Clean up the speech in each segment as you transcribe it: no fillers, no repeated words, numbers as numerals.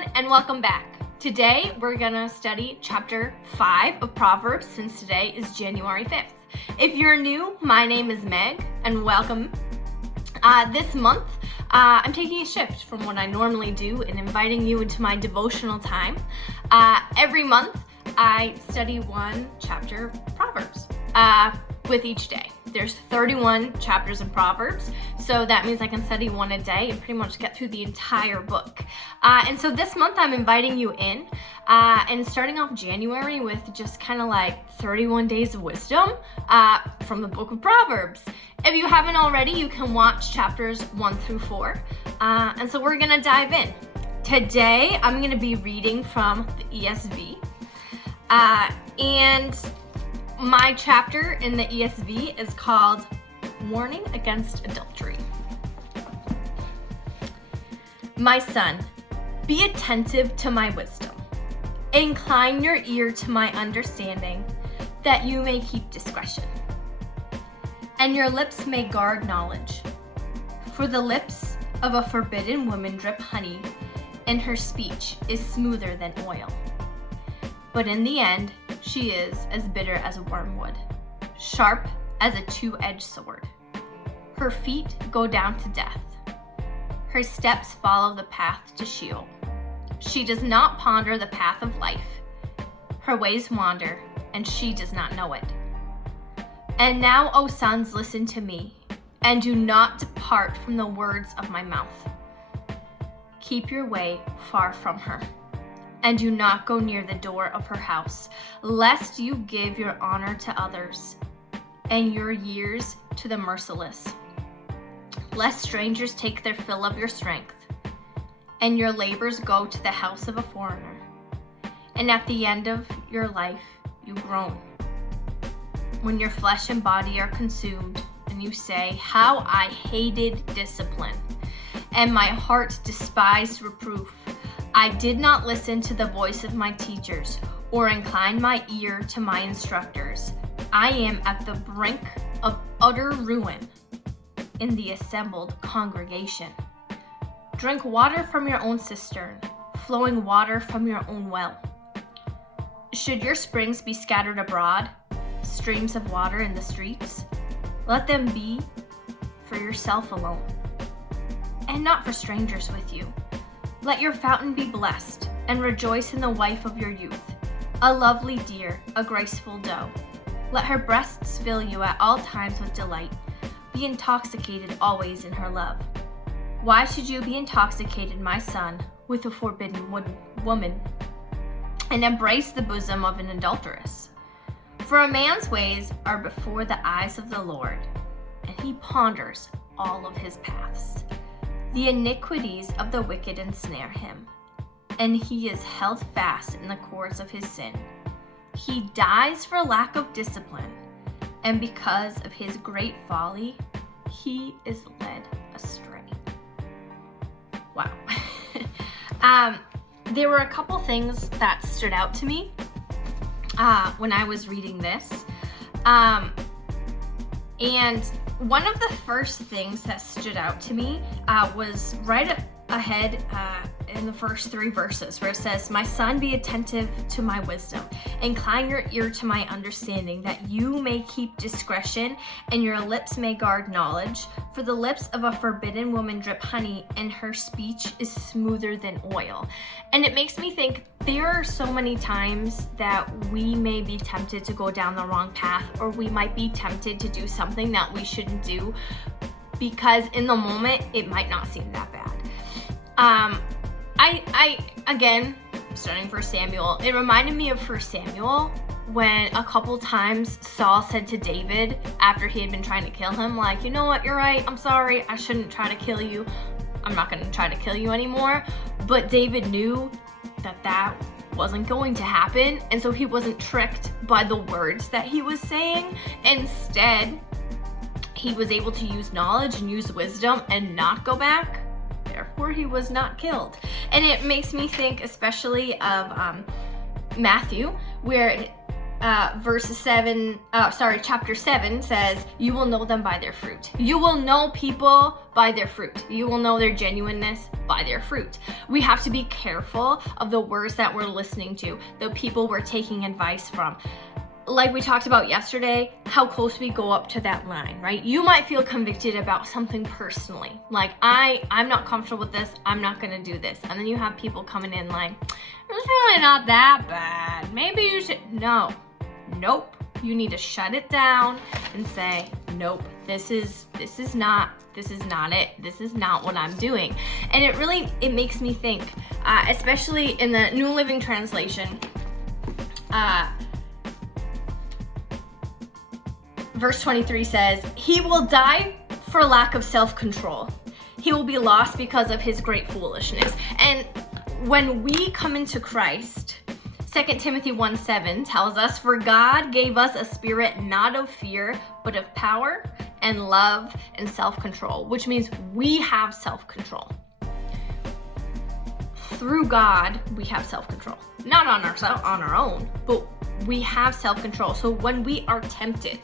everyone, and welcome back. Today we're gonna study chapter 5 of Proverbs, since today is January 5th. If you're new, my name is Meg, and welcome. This month, I'm taking a shift from what I normally do and inviting you into my devotional time. Every month, I study one chapter of Proverbs with each day. There's 31 chapters in Proverbs, so that means I can study one a day and pretty much get through the entire book. And so this month I'm inviting you in and starting off January with just kind of like 31 days of wisdom from the book of Proverbs. If you haven't already, you can watch chapters 1 through 4. And so we're gonna dive in. Today I'm gonna be reading from the ESV. And my chapter in the ESV is called Warning Against Adultery. My son, be attentive to my wisdom. Incline your ear to my understanding, that you may keep discretion. And your lips may guard knowledge. For the lips of a forbidden woman drip honey, and her speech is smoother than oil. But in the end, she is as bitter as wormwood, sharp as a two-edged sword. Her feet go down to death. Her steps follow the path to Sheol. She does not ponder the path of life. Her ways wander, and she does not know it. And now, O sons, listen to me, and do not depart from the words of my mouth. Keep your way far from her, and do not go near the door of her house, lest you give your honor to others, and your years to the merciless. Lest strangers take their fill of your strength, and your labors go to the house of a foreigner, and at the end of your life you groan. When your flesh and body are consumed, and you say, how I hated discipline, and my heart despised reproof. I did not listen to the voice of my teachers, or incline my ear to my instructors. I am at the brink of utter ruin in the assembled congregation. Drink water from your own cistern, flowing water from your own well. Should your springs be scattered abroad, streams of water in the streets, let them be for yourself alone, and not for strangers with you. Let your fountain be blessed, and rejoice in the wife of your youth, a lovely deer, a graceful doe. Let her breasts fill you at all times with delight. Be intoxicated always in her love. Why should you be intoxicated, my son, with a forbidden woman, and embrace the bosom of an adulteress? For a man's ways are before the eyes of the Lord, and he ponders all of his paths. The iniquities of the wicked ensnare him, and he is held fast in the cords of his sin. He dies for lack of discipline, and because of his great folly, he is led astray. Wow. There were a couple things that stood out to me when I was reading this. And one of the first things that stood out to me was right ahead in the first 3 verses, where it says, my son, be attentive to my wisdom. Incline your ear to my understanding, that you may keep discretion, and your lips may guard knowledge. For the lips of a forbidden woman drip honey, and her speech is smoother than oil. And it makes me think there are so many times that we may be tempted to go down the wrong path, or we might be tempted to do something that we shouldn't do, because in the moment it might not seem that bad. Again, starting 1 Samuel, it reminded me of 1 Samuel when a couple times Saul said to David after he had been trying to kill him, like, you know what, you're right, I'm sorry, I shouldn't try to kill you. I'm not going to try to kill you anymore. But David knew that wasn't going to happen, and so he wasn't tricked by the words that he was saying. Instead, he was able to use knowledge and use wisdom and not go back. Therefore, he was not killed. And it makes me think especially of Matthew, where chapter 7 says, you will know them by their fruit. You will know people by their fruit. You will know their genuineness by their fruit. We have to be careful of the words that we're listening to, the people we're taking advice from. Like we talked about yesterday, how close we go up to that line, right? You might feel convicted about something personally. Like, I'm not comfortable with this. I'm not going to do this. And then you have people coming in like, it's really not that bad. Maybe you should. No. Nope. You need to shut it down and say, nope, this is not it. This is not what I'm doing. And it makes me think, especially in the New Living Translation, verse 23 says, he will die for lack of self-control. He will be lost because of his great foolishness. And when we come into Christ, 2 Timothy 1:7 tells us, for God gave us a spirit not of fear, but of power and love and self-control, which means we have self-control. Through God, we have self-control. Not on our own, but we have self-control. So when we are tempted,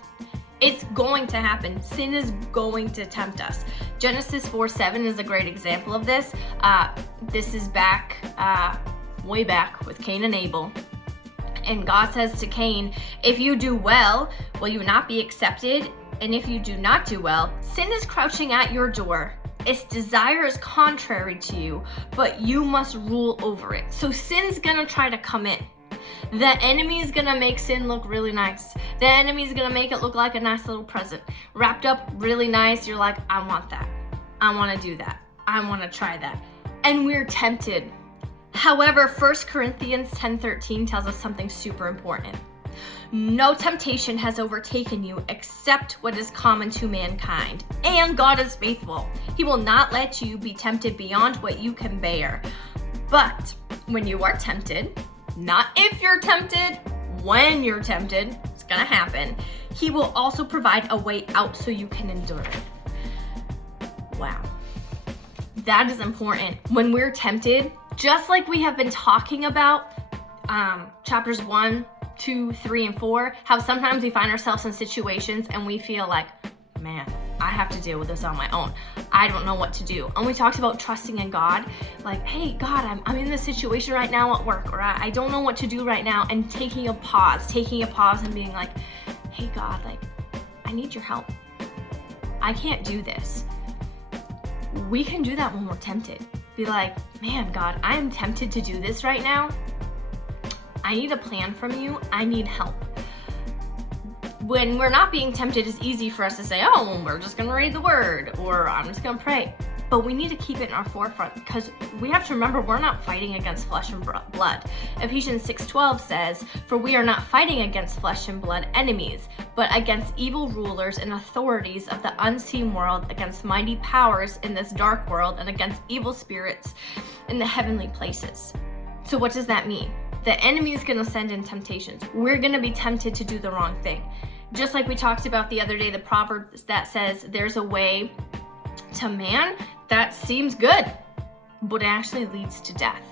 it's going to happen. Sin is going to tempt us. Genesis 4:7 is a great example of this. This is way back with Cain and Abel. And God says to Cain, if you do well, will you not be accepted? And if you do not do well, sin is crouching at your door. Its desire is contrary to you, but you must rule over it. So sin's gonna try to come in. The enemy is gonna make sin look really nice. The enemy is gonna make it look like a nice little present. Wrapped up really nice, you're like, I want that. I wanna do that. I wanna try that. And we're tempted. However, 1 Corinthians 10:13 tells us something super important. No temptation has overtaken you except what is common to mankind. And God is faithful. He will not let you be tempted beyond what you can bear. But when you are tempted, not if you're tempted, when you're tempted, it's gonna happen, he will also provide a way out so you can endure it. Wow. That is important. When we're tempted, just like we have been talking about chapters 1, 2, 3, and 4, how sometimes we find ourselves in situations and we feel like, man, I have to deal with this on my own. I don't know what to do. And we talked about trusting in God, like, hey, God, I'm in this situation right now at work, or I don't know what to do right now, and taking a pause and being like, hey, God, like, I need your help. I can't do this. We can do that when we're tempted. Be like, man, God, I am tempted to do this right now. I need a plan from you. I need help. When we're not being tempted, it's easy for us to say, oh, well, we're just going to read the word, or I'm just going to pray. But we need to keep it in our forefront, because we have to remember we're not fighting against flesh and blood. Ephesians 6:12 says, for we are not fighting against flesh and blood enemies, but against evil rulers and authorities of the unseen world, against mighty powers in this dark world, and against evil spirits in the heavenly places. So what does that mean? The enemy is going to send in temptations. We're going to be tempted to do the wrong thing. Just like we talked about the other day, the Proverbs that says there's a way to man that seems good, but it actually leads to death.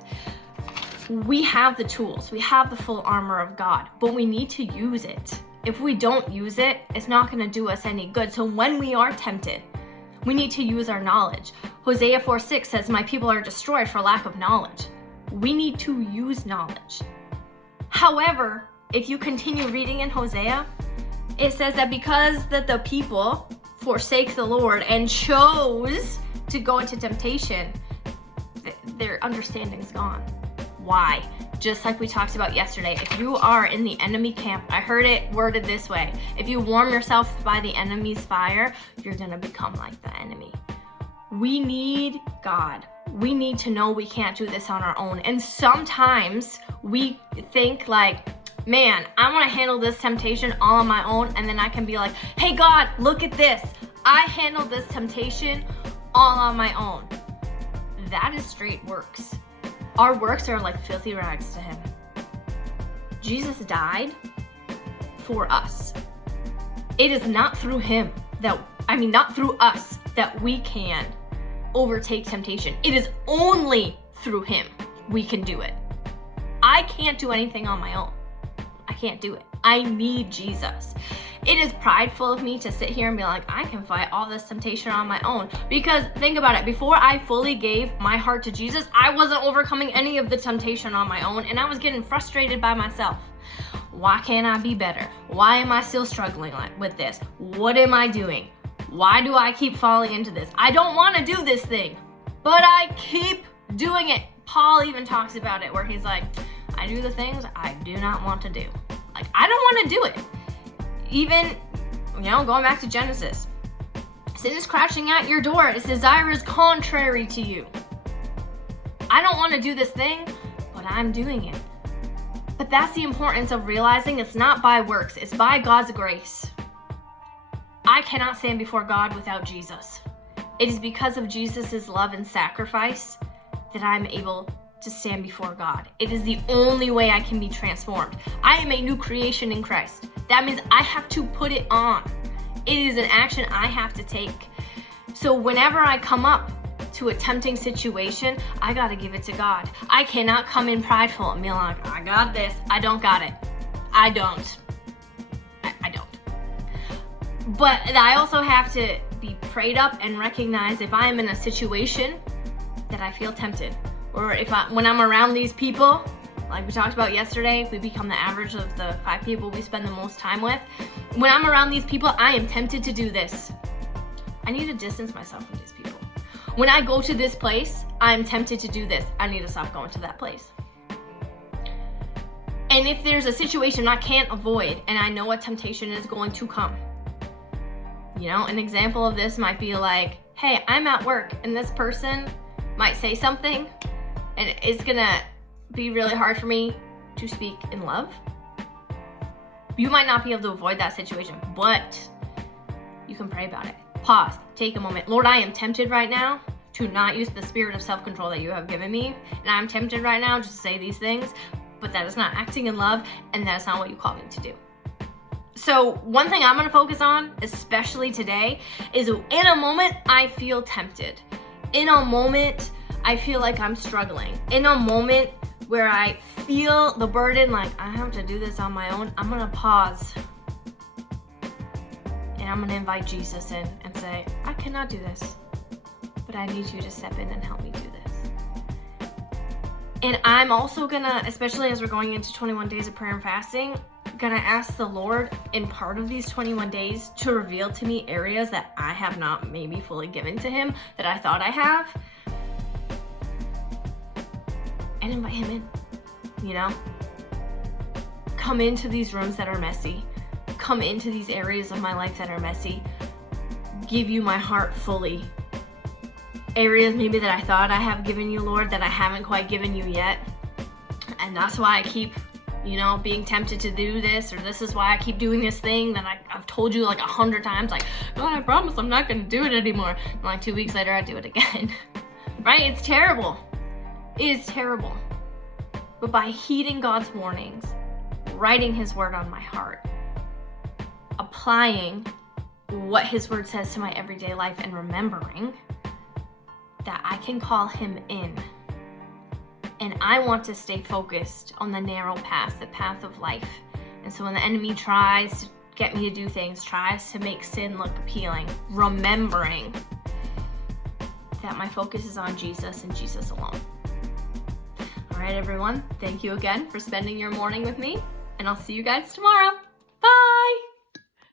We have the tools. We have the full armor of God, but we need to use it. If we don't use it, it's not going to do us any good. So when we are tempted, we need to use our knowledge. Hosea 4:6 says, my people are destroyed for lack of knowledge. We need to use knowledge. However, if you continue reading in Hosea, it says that because that the people forsake the Lord and chose to go into temptation, their understanding's gone. Why? Just like we talked about yesterday, if you are in the enemy camp, I heard it worded this way, if you warm yourself by the enemy's fire, you're gonna become like the enemy. We need God. We need to know we can't do this on our own. And sometimes we think like, man, I want to handle this temptation all on my own, and then I can be like, hey God, look at this. I handled this temptation all on my own. That is straight works. Our works are like filthy rags to him. Jesus died for us. It is not through him not through us that we can overtake temptation. It is only through him we can do it. I can't do anything on my own. I can't do it. I need Jesus. It is prideful of me to sit here and be like, I can fight all this temptation on my own. Because think about it, before I fully gave my heart to Jesus, I wasn't overcoming any of the temptation on my own, and I was getting frustrated by myself. Why can't I be better? Why am I still struggling with this? What am I doing? Why do I keep falling into this? I don't want to do this thing, but I keep doing it. Paul even talks about it where he's like, I do the things I do not want to do. Like, I don't want to do it. Even, going back to Genesis, sin is crouching at your door. Its desire is contrary to you. I don't want to do this thing, but I'm doing it. But that's the importance of realizing it's not by works, it's by God's grace. I cannot stand before God without Jesus. It is because of Jesus' love and sacrifice that I'm able to stand before God. It is the only way I can be transformed. I am a new creation in Christ. That means I have to put it on. It is an action I have to take. So whenever I come up to a tempting situation, I gotta give it to God. I cannot come in prideful and be like, I got this. I don't got it. I don't. I don't. But I also have to be prayed up and recognize if I am in a situation that I feel tempted, or when I'm around these people, like we talked about yesterday, we become the average of the 5 people we spend the most time with. When I'm around these people, I am tempted to do this. I need to distance myself from these people. When I go to this place, I'm tempted to do this. I need to stop going to that place. And if there's a situation I can't avoid and I know a temptation is going to come, an example of this might be like, hey, I'm at work and this person might say something and it's gonna be really hard for me to speak in love. You might not be able to avoid that situation, but you can pray about it. Pause, take a moment. Lord, I am tempted right now to not use the spirit of self-control that you have given me. And I'm tempted right now just to say these things, but that is not acting in love, and that is not what you call me to do. So one thing I'm gonna focus on, especially today, is in a moment I feel tempted. In a moment I feel like I'm struggling. In a moment where I feel the burden, like I have to do this on my own, I'm gonna pause. And I'm gonna invite Jesus in and say, I cannot do this, but I need you to step in and help me do this. And I'm also gonna, especially as we're going into 21 days of prayer and fasting, gonna ask the Lord in part of these 21 days to reveal to me areas that I have not maybe fully given to him that I thought I have, and invite him in, Come into these rooms that are messy. Come into these areas of my life that are messy. Give you my heart fully. Areas maybe that I thought I have given you, Lord, that I haven't quite given you yet. And that's why I keep, being tempted to do this, or this is why I keep doing this thing that I've told you like 100 times, like, God, I promise I'm not gonna do it anymore. And like 2 weeks later, I do it again. Right? It's terrible. It is terrible. But by heeding God's warnings, writing his word on my heart, applying what his word says to my everyday life, and remembering that I can call him in. And I want to stay focused on the narrow path, the path of life. And so when the enemy tries to get me to do things, tries to make sin look appealing, remembering that my focus is on Jesus and Jesus alone. All right, everyone, thank you again for spending your morning with me, and I'll see you guys tomorrow.